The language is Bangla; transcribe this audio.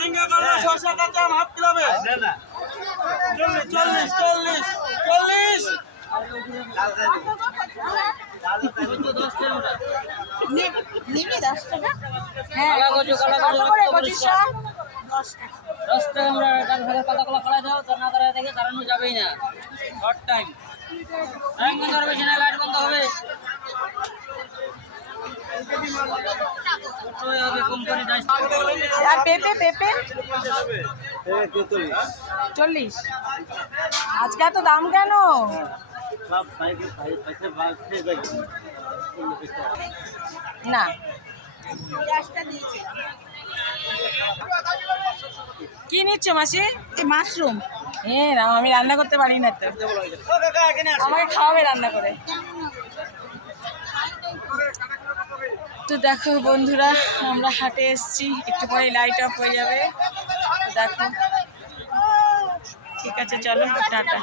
ঝিঙ্গা করলা শসা কাঁচা হাফ কিলোবে 40 নিবি 10 টাকা? হ্যাঁ কত করে 2500? 10 টাকা। 10 টাকা আমরা পাতাগুলো ফেলাই দাও, তার না দাঁড়ায় দেখে দাঁড়ানো যাবেই না। শর্ট টাইম লাইট বন্ধ হবে, সেটা লাইট বন্ধ হবে। আর পেঁপে 40। আজকে এত দাম কেন? না কি নিচ্ছ মাসি? মাশরুম। হ্যাঁ না, আমি রান্না করতে পারি না তো, আমাকে খাওয়াবে রান্না করে। তো দেখো বন্ধুরা, আমরা হাটে এসেছি, একটু পরে লাইট অফ হয়ে যাবে। দেখো, ঠিক আছে, চলো টাটা।